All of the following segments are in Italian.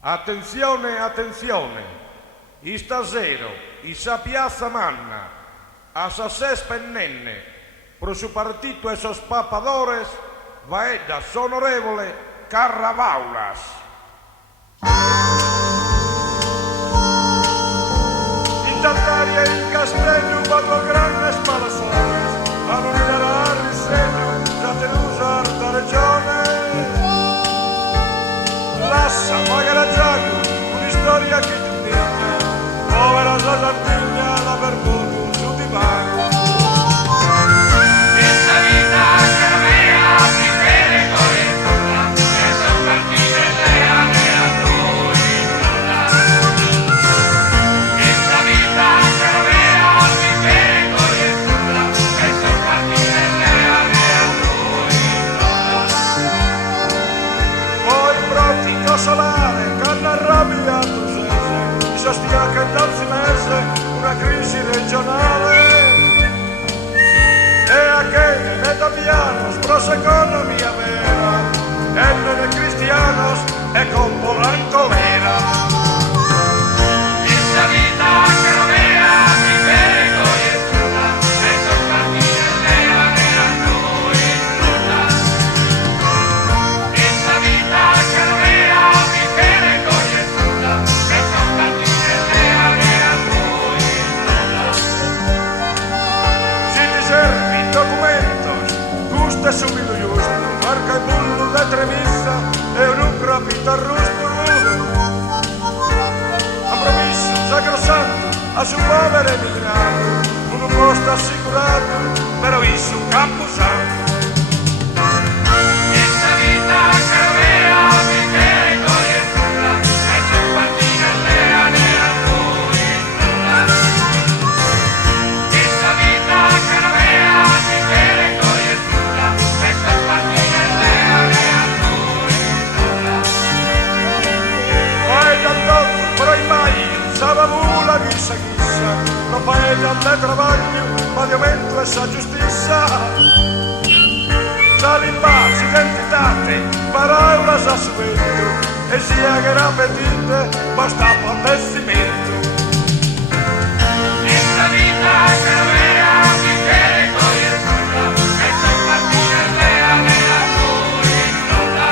Attenzione, attenzione, stasera, sa piazza manna, a ses pennenne, pro su partito e sos papadores, vaedda sonorevole Carravaulas. In Tartaria e in Castello vado a grandes palazones, a l'unità a Risseglio, già tenusa da regione. Lassa, magari Giacomo, un'istoria che ti digna, povera la Sardegna, la vergogna su di mano. Questa vita che la mea si vede con il nulla, e son partite le anni a noi nulla. Questa vita che la mea si vede con il nulla, e son partite le anni a noi nulla. Poi pratico solare, canna arrabbiato sese, mi sostia che danzi mese, una crisi regionale. E a che ne italianos, pro economia vera, e non è cristianos, e con Polanco vera. Questa vita che la mea si vede con il nulla, e son partite le anni a noi nulla. Questa vita che la mea si vede con il nulla, e son partite le anni a noi nulla. Si ti servi documentos, gusta subito giusto, marca il bullo da Trevisa e un grapito arrosto. Compromesso, sacrosanto, a su povero emigrato, un posto assicurato, però visto un camposanto. Questa vita che la mea si vede con il nulla, e son partite le anni a noi nulla. Questa vita che la mea si vede con il nulla, e son partite le anni a noi nulla. Poi tanto, però mai, savamula chissà, non fai tante travaglio, ma di aumento e sa giustizia. Sali in base, identitate, paraulas a subito, e sia che rapetite, basta palestimento. Questa vita che la mea si vede con il nulla, e son partite le anni a noi nulla.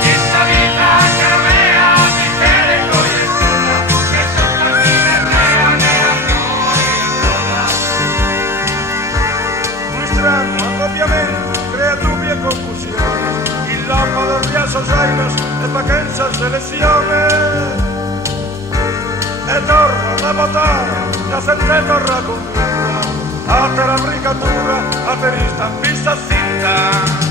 Questa vita che la mea si vede con il nulla, e son partite le anni a noi nulla. Un strano accoppiamento crea dubbi e confusione, il lampo di asociados e vacanza selezione. E torna a votare, la sente torna con cura, a te la brigatura, a te rista vista zitta.